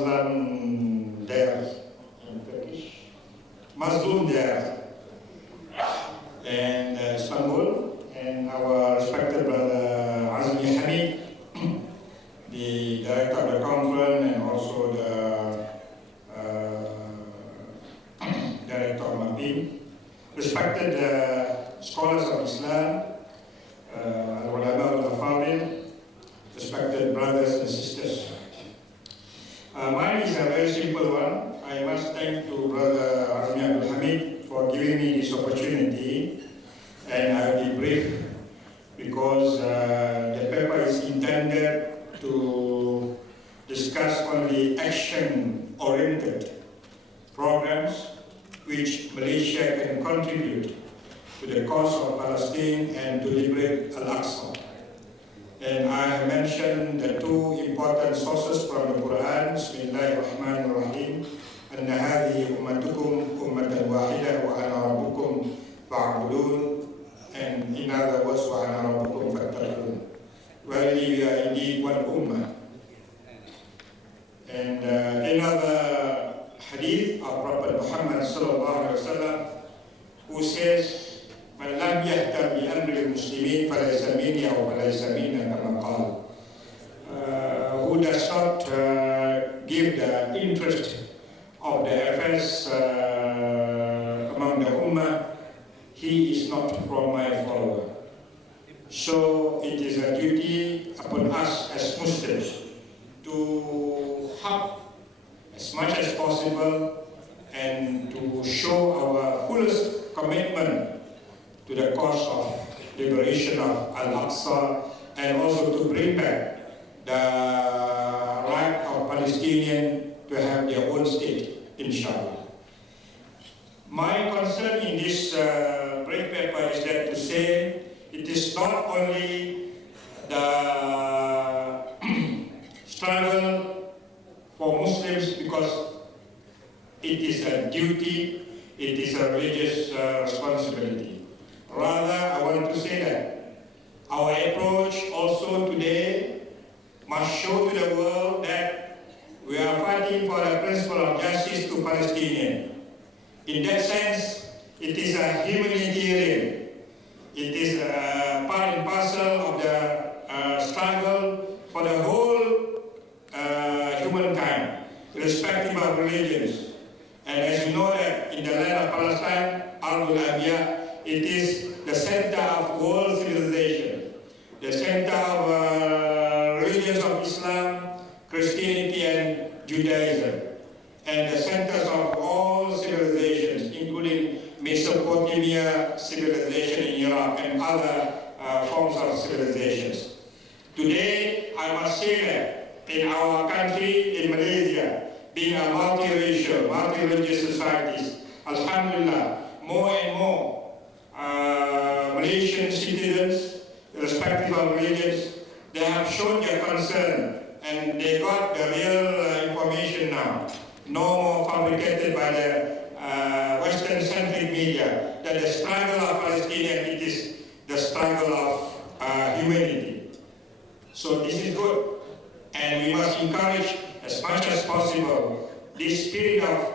Mazlum Dari in Turkish, Mazlum Dari, and Istanbul, and our respected brother Azmi Hamid, the director of the conference, and also the director of MAPIM, respected scholars of Islam, al-ulama al-fadil, respected brothers and sisters. Mine is a very simple one. I must thank to Brother Azmi Abdul Hamid for giving me this opportunity, and I'll be brief because the paper is intended to discuss only action-oriented programs which Malaysia can contribute to the cause of Palestine and to liberate Al-Aqsa. And I have mentioned the two important sources from the Quran, Bismillahirrahmanirrahim, أن هذه أمتكم أمة واحدة وأنا ربكم فاعبدون, and in other words, وأنا ربكم فاتقون. Verily we are indeed one ummah. And another hadith of Prophet Muhammad sallallahu alaihi wasallam, who says, من لم يهتم بأمر المسلمين فليس مني أو فليس منا كما قال. Who does not give the interest of the affairs among the ummah, he is not from my follower. So it is a duty upon us as Muslims to help as much as possible and to show our fullest commitment to the cause of liberation of Al-Aqsa, and also to bring back the right of Palestinians to have their own state, inshallah. My concern in this brief paper is that to say it is not only the struggle for Muslims because it is a duty, it is a religious responsibility. Rather, I want to say that our approach also today must show to the world that we are fighting for the principle of justice to Palestinians. In that sense, it is a humanitarian. It is a part and parcel of the struggle for the whole humankind, irrespective of religions. And as you know that in the land of Palestine, Al-Anbiya, it is the center of world civilization, the center of religions of Islam, Christianity and Judaism, and the centers of all civilizations, including Mesopotamia civilization in Europe and other forms of civilizations. Today, I must say that in our country, in Malaysia, being a multiracial, multi-religious societies, alhamdulillah, more and more Malaysian citizens, irrespective of religions, they have shown their concern and they got the real information now. No more fabricated by the Western-centric media that the struggle of Palestinians, it is the struggle of humanity. So this is good, and we must encourage as much as possible this spirit of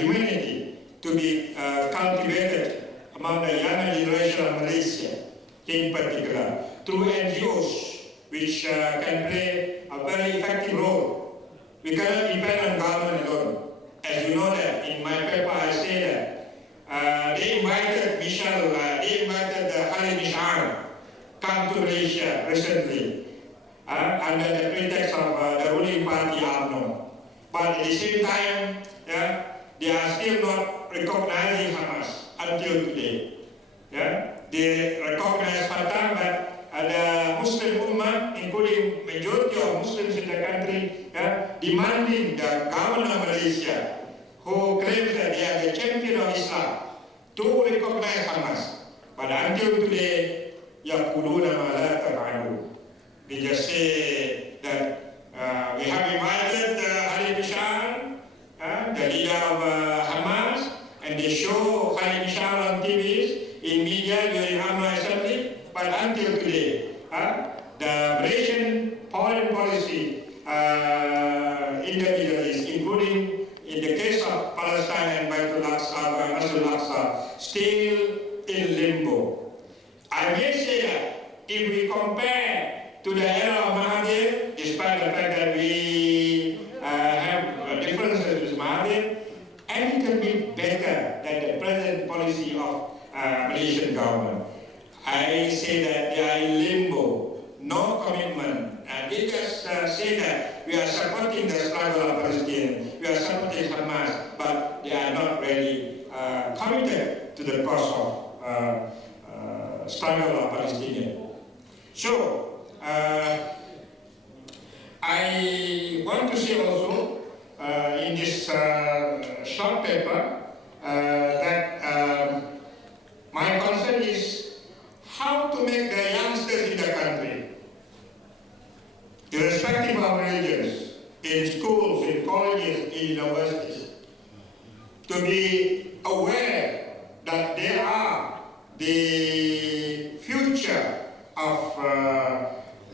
humanity to be cultivated among the younger generation of Malaysia, in particular, through NGOs, which can play a very effective role. We cannot depend on government alone. As you know that in my paper I say that they invited Khalid Mish'ar come to Malaysia recently under the pretext of the ruling party UMNO. But at the same time, they are still not recognizing Hamas until today. They recognize Fatah, but the Muslim Ummah, including majority of Muslims in the country, demanding the government of Malaysia, who claims that they are the champion of Islam, to recognize Hamas. But until today, يَقُولُونَ مَا لَا تَفْعَلُونَ. They just say that we have invited Khalid Mish'ar, the leader of Hamas, and they show Khalid Mish'ar on TVs, in media during UMNO assembly, but until today, the Malaysian foreign policy in the Middle East, including in the case of Palestine and Baitul Aqsa, still in limbo. I may say that if we compare to the era of Mahathir, despite the fact that we have differences with Mahathir, and it can be better than the present policy of Malaysian government. I say that they are in limbo, no commitment. And they just say that we are supporting the struggle of Palestinians, we are supporting Hamas, but they are not really committed to the cause of struggle of Palestinians. So, I want to say also in this short paper that my concern is how to make the youngsters in the country, irrespective of religions, in schools, in colleges, in universities, to be aware that they are the future of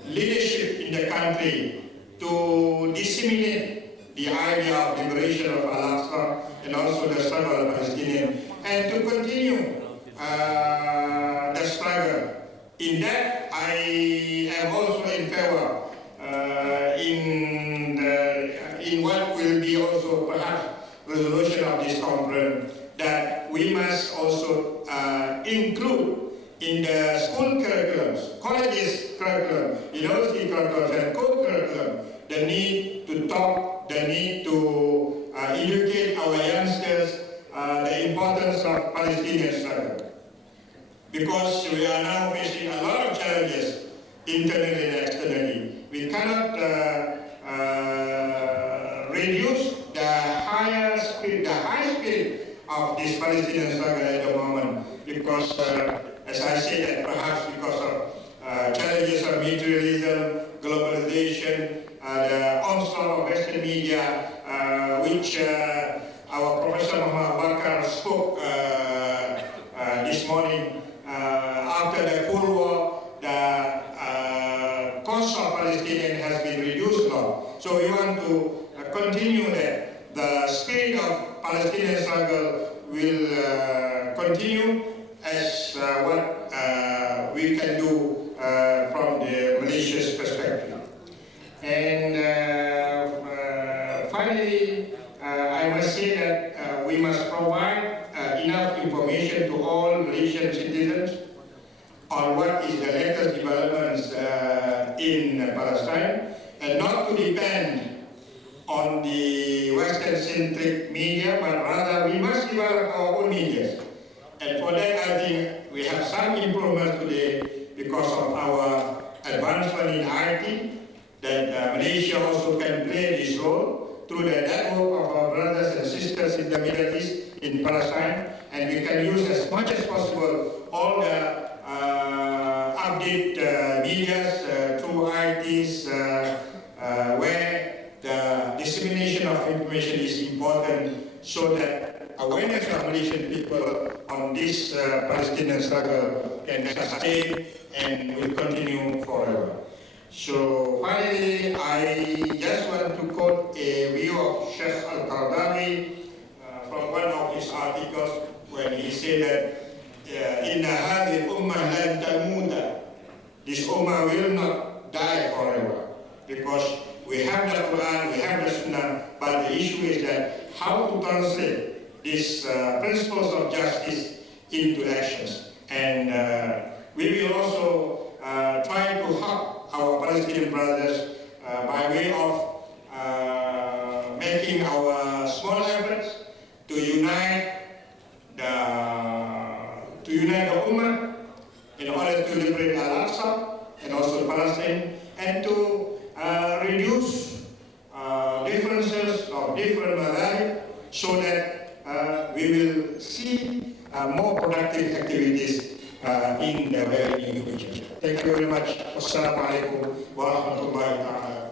leadership in the country, to disseminate the idea of liberation of Al-Aqsa and also the struggle of Palestinians, and to continue the struggle. In that, I am also in favor in what will be also perhaps resolution of this conference, that we must also include in the school curriculums, colleges curriculum, university curriculums, and co-curriculum, the need to talk, the need to educate our youngsters the importance of Palestinian struggle. Because we are now facing a lot of challenges, internally and externally. We cannot reduce the high spirit of this Palestinian struggle at the moment, because as I said, that perhaps because of challenges of materialism, globalization, the onslaught of Western media, which our Professor Muhammad Bakar spoke this morning. After the Cold War, the cost of Palestinians has been reduced a lot. So we want to continue that. The spirit of Palestinian struggle will continue as what we can do from the Malaysia's perspective. And finally, I must say that we must provide enough information to all Malaysian citizens on what is the latest developments in Palestine, and not to depend on the Western-centric media, but rather we must develop our own media. And for that, I think we have some improvements today because of our advancement in IT, that Malaysia also can play this role through the network of our brothers and sisters in the Middle East, in Palestine, and we can use as much as possible all the update medias through ITs where the dissemination of information is important, so that awareness of Malaysian people on this Palestinian struggle can sustain and will continue forever. So finally, I just want to quote a view of Sheikh Al-Qaradawi from one of his articles when he said that Inna hadhihi ummah lan tamuta, this ummah will not die forever, because we have the Quran, we have the Sunnah, but the issue is that how to translate these principles of justice into actions. And we will also try to help our Palestinian brothers by way of making our small efforts to unite the Ummah in order to liberate Al-Aqsa and also Palestine, and to reduce differences of different madhahib, so that we will see more productive activities in the very near future. Thank you very much. Wassalamu alaikum wa rahmatullahi ta'ala.